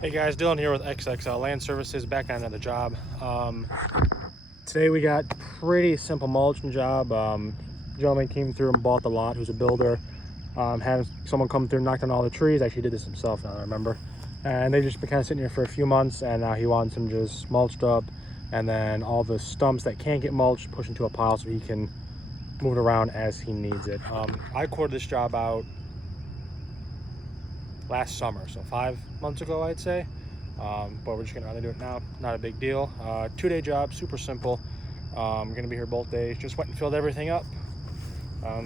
Hey guys, Dylan here with XXL Land Services, back on another job. Today we got pretty simple mulching job. Gentleman came through and bought the lot, who's a builder. Had someone come through and knocked down all the trees. Actually did this himself, now I remember. And they've just been kind of sitting here for a few months, and now he wants them just mulched up, and then all the stumps that can't get mulched pushed into a pile so he can move it around as he needs it. I quoted this job out last summer, so 5 months ago I'd say, but we're just gonna rather do it now. Not a big deal. 2-day job, super simple. I'm gonna be here both days. Just went and filled everything up.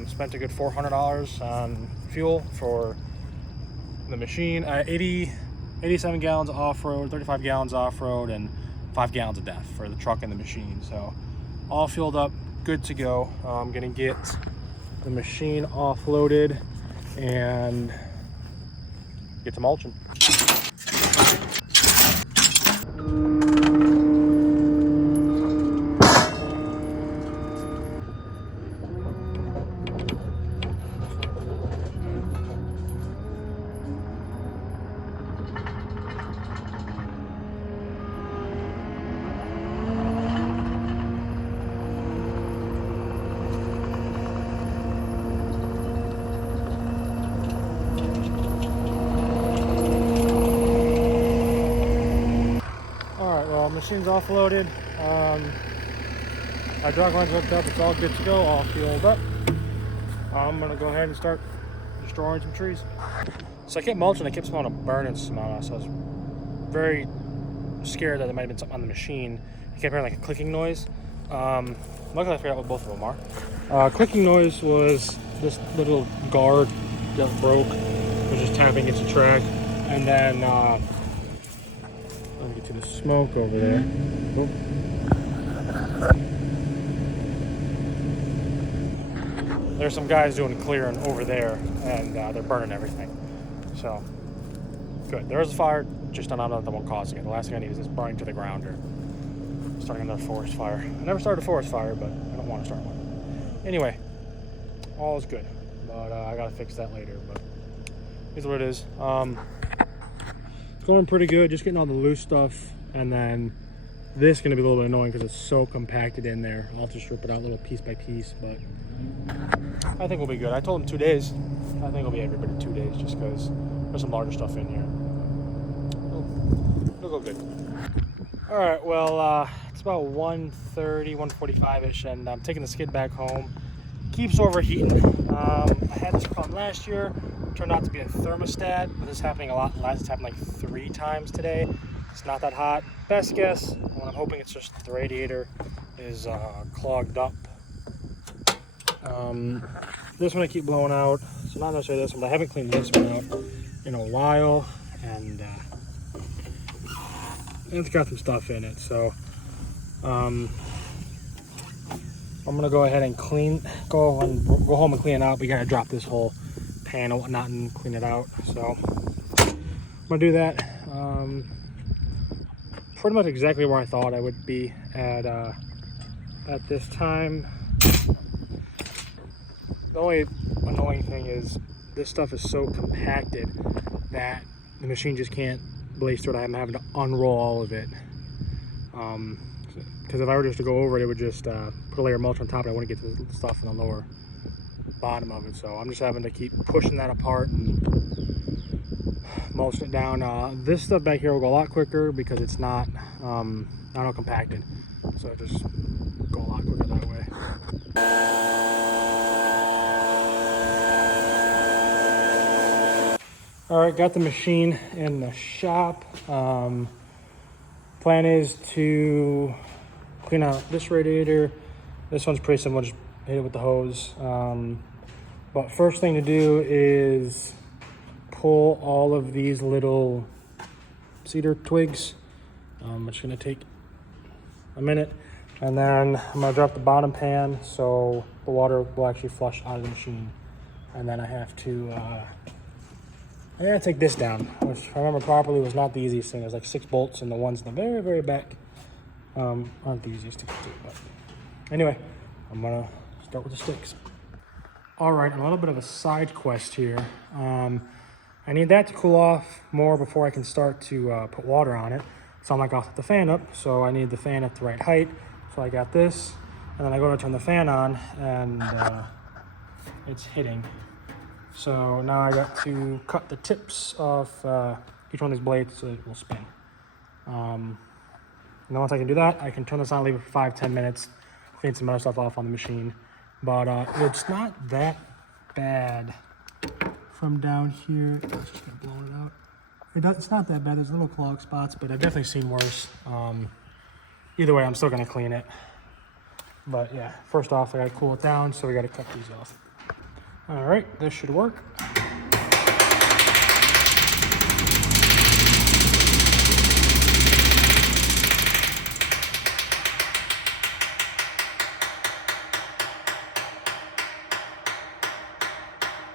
Spent a good $400 on fuel for the machine. 87 gallons off-road, 35 gallons off-road, and 5 gallons of DEF for the truck and the machine. So all filled up, good to go. I'm gonna get the machine offloaded and get to mulching. Machine's offloaded. Hydraulic line's hooked up. It's all good to go. All fueled up. I'm gonna go ahead and start destroying some trees. So I kept mulching. I kept smelling a burning smell. So I was very scared that there might have been something on the machine. I kept hearing like a clicking noise. Luckily I figured out what both of them are. Clicking noise was this little guard that broke. It was just tapping against the track, and then. Let me get to the smoke over there. Oop. There's some guys doing clearing over there, and they're burning everything. So, good. There is a fire, just another one causing it. The last thing I need is this burning to the ground or starting another forest fire. I never started a forest fire, but I don't want to start one. Anyway, all is good. But I gotta fix that later, but here's what it is. Going pretty good, just getting all the loose stuff, and then this is going to be a little bit annoying because it's so compacted in there. I'll have to strip it out little piece by piece, but I think we'll be good. I told him 2 days. I think it'll be every bit of 2 days just because there's some larger stuff in here. It'll go good. All right, well, it's about 1:30, 1:45-ish, and I'm taking the skid back home. Keeps overheating. I had this problem last year. Turned out to be a thermostat, but this is happening a lot less. It's happened like 3 times today. It's not that hot. Best guess, and I'm hoping it's just the radiator is clogged up. This one I keep blowing out, so not necessarily this one, but I haven't cleaned this one out in a while, and it's got some stuff in it. So I'm gonna go ahead and go home and clean it out. We gotta drop this whole pan and whatnot and clean it out. So I'm gonna do that. Pretty much exactly where I thought I would be at this time. The only annoying thing is this stuff is so compacted that the machine just can't blaze through it. I'm having to unroll all of it. Because if I were just to go over it, it would just put a layer of mulch on top, and I wouldn't get to the stuff in the lower bottom of it. So I'm just having to keep pushing that apart and mulching it down. This stuff back here will go a lot quicker because it's not all compacted, so it just go a lot quicker that way. All right, got the machine in the shop. Plan is to clean out this radiator. This one's pretty simple, just hit it with the hose. But first thing to do is pull all of these little cedar twigs. It's gonna take a minute. And then I'm gonna drop the bottom pan so the water will actually flush out of the machine. And then I have to, I gotta take this down, which if I remember properly was not the easiest thing. There's like 6 bolts, and the ones in the very, very back aren't the easiest to get to. But anyway, I'm gonna start with the sticks. All right, a little bit of a side quest here. I need that to cool off more before I can start to put water on it. So I'm like, I'll set the fan up, so I need the fan at the right height. So I got this, and then I go to turn the fan on, and it's hitting. So now I got to cut the tips off each one of these blades so it will spin. And then once I can do that, I can turn this on, leave it for 5-10 minutes, clean some other stuff off on the machine. But it's not that bad from down here. Let's just get blown it out. It's not that bad. There's little clog spots, but I've definitely seen worse. Either way, I'm still gonna clean it. But yeah, first off, I gotta cool it down, so we gotta cut these off. All right, this should work.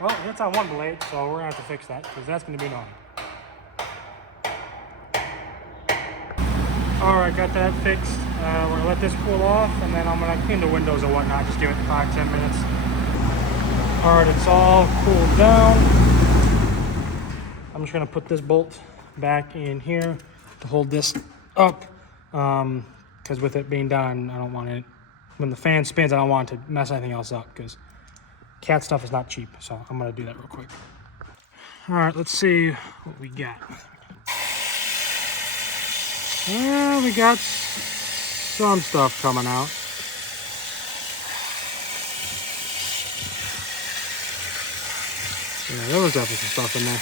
Well, it's on one blade, so we're gonna have to fix that because that's gonna be annoying. All right, got that fixed. We're gonna let this cool off, and then I'm gonna clean the windows and whatnot. Just give it 5-10 minutes. All right, it's all cooled down. I'm just gonna put this bolt back in here to hold this up, because with it being done, I don't want it, when the fan spins, I don't want it to mess anything else up, because cat stuff is not cheap. So I'm gonna do that real quick. All right, let's see what we got. Well, we got some stuff coming out. Yeah, there was definitely some stuff in there.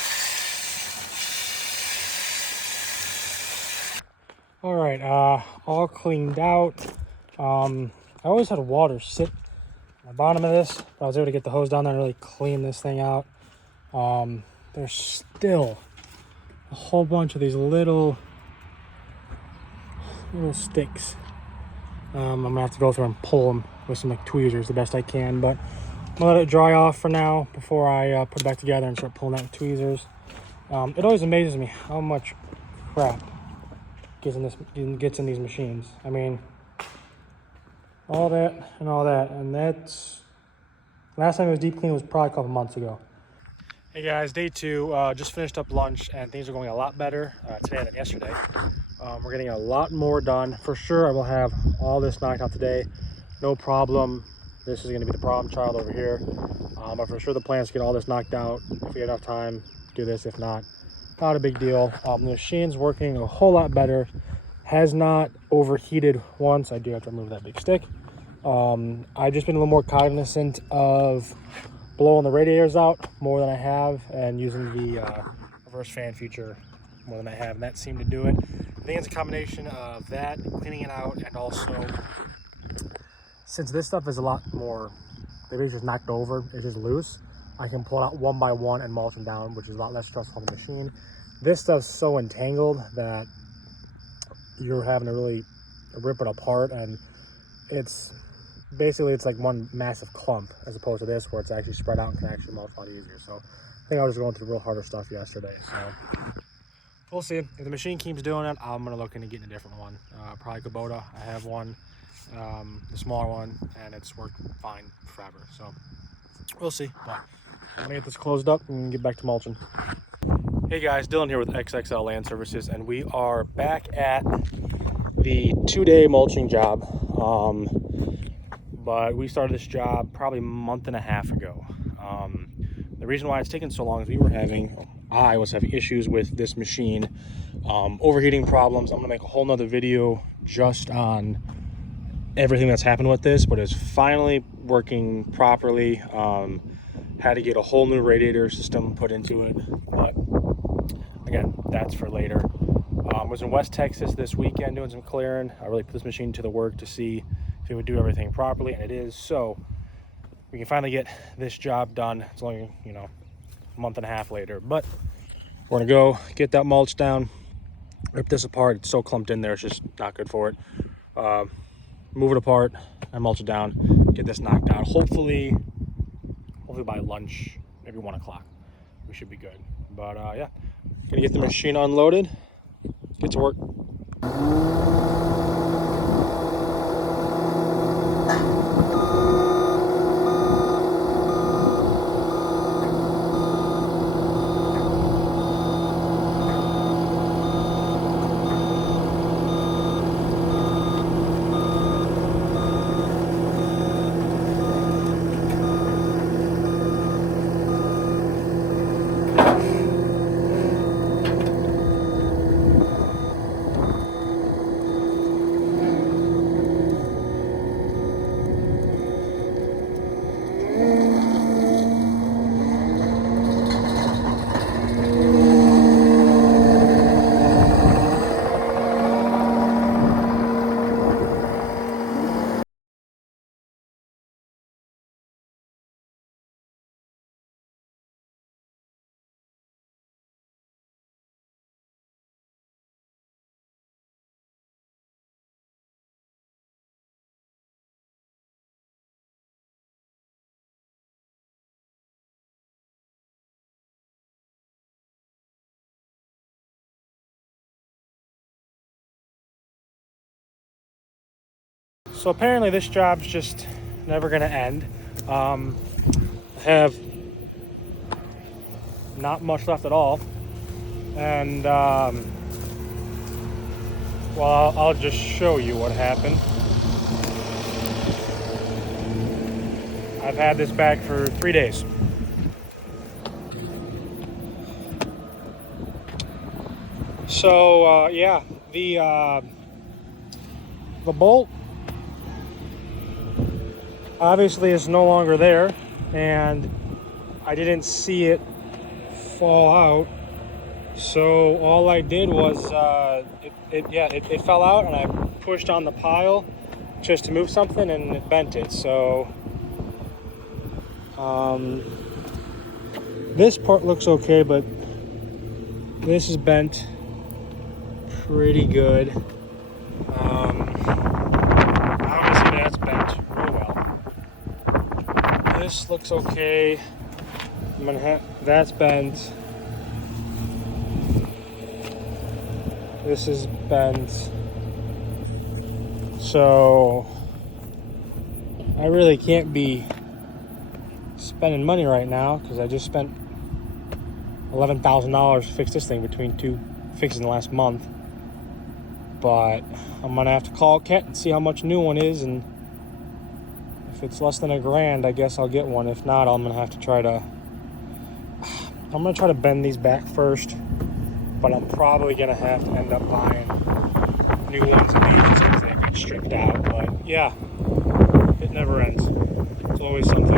All right, all cleaned out. I always had water sit on the bottom of this, but I was able to get the hose down there and really clean this thing out. There's still a whole bunch of these little sticks. I'm gonna have to go through and pull them with some like tweezers the best I can, but I'm gonna let it dry off for now before I put it back together and start pulling out with tweezers. It always amazes me how much crap gets in these machines. I mean, all that, and that's, last time it was deep clean was probably a couple months ago. Hey guys, day 2, just finished up lunch and things are going a lot better today than yesterday. We're getting a lot more done. For sure, I will have all this knocked out today. No problem. This is going to be the problem child over here. But for sure, the plan is to get all this knocked out. If we have enough time, do this. If not, not a big deal. The machine's working a whole lot better. Has not overheated once. I do have to remove that big stick. I've just been a little more cognizant of blowing the radiators out more than I have, and using the reverse fan feature more than I have, and that seemed to do it. I think it's a combination of that, cleaning it out, and also, since this stuff is a lot more, maybe it's just knocked over, it's just loose, I can pull it out one by one and mulch them down, which is a lot less stressful on the machine. This stuff's so entangled that you're having to really rip it apart, and it's basically, it's like one massive clump as opposed to this where it's actually spread out and can actually mulch a lot easier. So I think I was just going through real harder stuff yesterday. So we'll see. If the machine keeps doing it, I'm going to look into getting a different one. Probably Kubota. I have one, the smaller one, and it's worked fine forever. So we'll see. But I'm going to get this closed up and get back to mulching. Hey guys, Dylan here with XXL Land Services, and we are back at the 2-day mulching job. But we started this job probably a month and a half ago. The reason why it's taken so long is I was having issues with this machine, overheating problems. I'm gonna make a whole nother video just on everything that's happened with this, but it's finally working properly. Had to get a whole new radiator system put into it, but again, that's for later. Was in West Texas this weekend doing some clearing. I really put this machine to the work to see if it would do everything properly, and it is. So we can finally get this job done. It's only, a month and a half later, but we're gonna go get that mulch down, rip this apart. It's so clumped in there, it's just not good for it. Move it apart and mulch it down, get this knocked out. Hopefully by lunch, maybe 1 o'clock, we should be good. But yeah, gonna get the machine unloaded, get to work. So apparently this job's just never gonna end. I have not much left at all. And well, I'll just show you what happened. I've had this bag for 3 days. So yeah, the bolt obviously is no longer there, and I didn't see it fall out. So all I did was it fell out, and I pushed on the pile just to move something, and it bent it. So this part looks okay, but this is bent pretty good. Obviously that's bent real well. This looks okay. That's bent. This is bent. So I really can't be spending money right now, because I just spent $11,000 to fix this thing between two fixes in the last month. But I'm gonna have to call Cat and see how much new one is, and if it's less than $1,000, I guess I'll get one. If not, I'm gonna try to bend these back first, but I'm probably gonna have to end up buying new ones of these because they get stripped out. But yeah, it never ends. It's always something.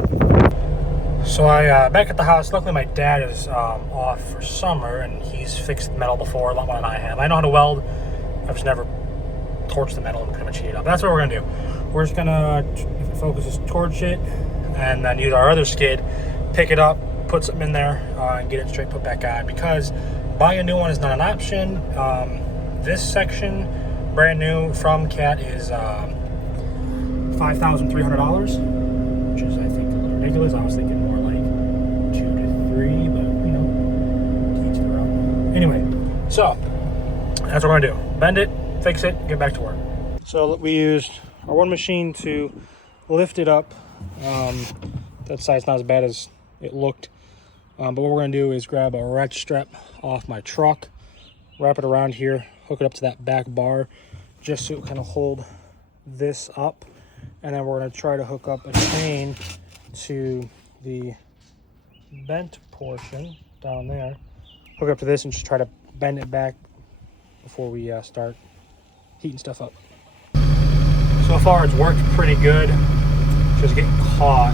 So I back at the house. Luckily my dad is off for summer, and he's fixed metal before, a lot more than I have. I know how to weld. I've just never torched the metal and pretty much heat it up. That's what we're gonna do. We're just gonna, if the focus is torch it, and then use our other skid, pick it up, put something in there, and get it straight put back on. Because buying a new one is not an option. This section, brand new from Cat, is $5,300, which is, I think, a little ridiculous. I was thinking more like 2 to 3, but you know, to each their own. Anyway, so that's what we're gonna do. Bend it, fix it, get back to work. So we used our one machine to lift it up. That side's not as bad as it looked. But what we're gonna do is grab a ratchet strap off my truck, wrap it around here, hook it up to that back bar, just so it kind of hold this up. And then we're gonna try to hook up a chain to the bent portion down there. Hook up to this and just try to bend it back before we start heating stuff up. So far it's worked pretty good, just getting caught.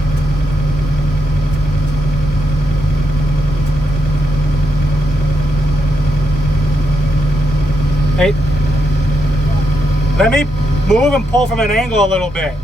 Hey, let me move and pull from an angle a little bit.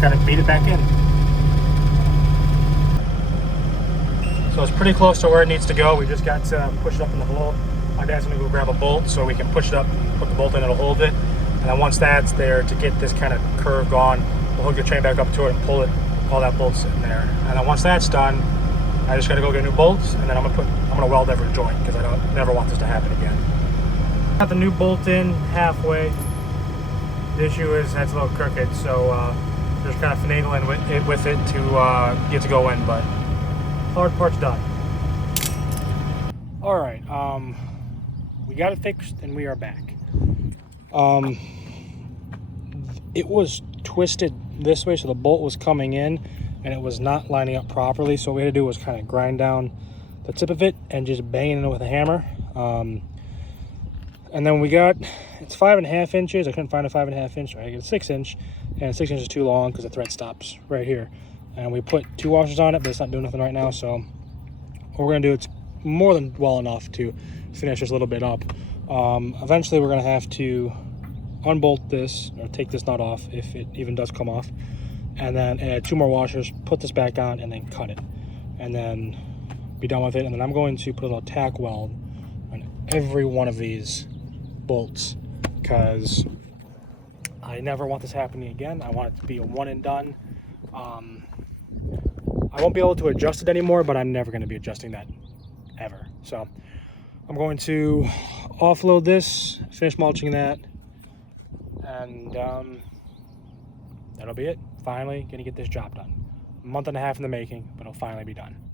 Kind of beat it back in. So it's pretty close to where it needs to go. We just got to push it up in the hole. My dad's gonna go grab a bolt so we can push it up, put the bolt in, it'll hold it. And then once that's there, to get this kind of curve gone, we'll hook the chain back up to it and pull it, all that bolt's in there. And then once that's done, I just gotta go get new bolts, and then I'm gonna weld every joint, because I never want this to happen again. Got the new bolt in halfway. The issue is that's a little crooked, so just kind of finagling with it to get to go in, but hard part's done. All right, we got it fixed and we are back. It was twisted this way, so the bolt was coming in and it was not lining up properly. So what we had to do was kind of grind down the tip of it and just bang it with a hammer. And then we got, it's 5.5 inches. I couldn't find a 5.5 inch, so I got a 6 inch, and 6 inches is too long because the thread stops right here. And we put 2 washers on it, but it's not doing nothing right now. So what we're gonna do, it's more than well enough to finish this a little bit up. Eventually we're gonna have to unbolt this, or take this nut off if it even does come off, and then add 2 more washers, put this back on, and then cut it. and then be done with it. And then I'm going to put a little tack weld on every one of these bolts, because I never want this happening again. I want it to be a one and done. I won't be able to adjust it anymore, but I'm never going to be adjusting that ever. So I'm going to offload this, finish mulching that, and that'll be it. Finally going to get this job done. A month and a half in the making, but it'll finally be done.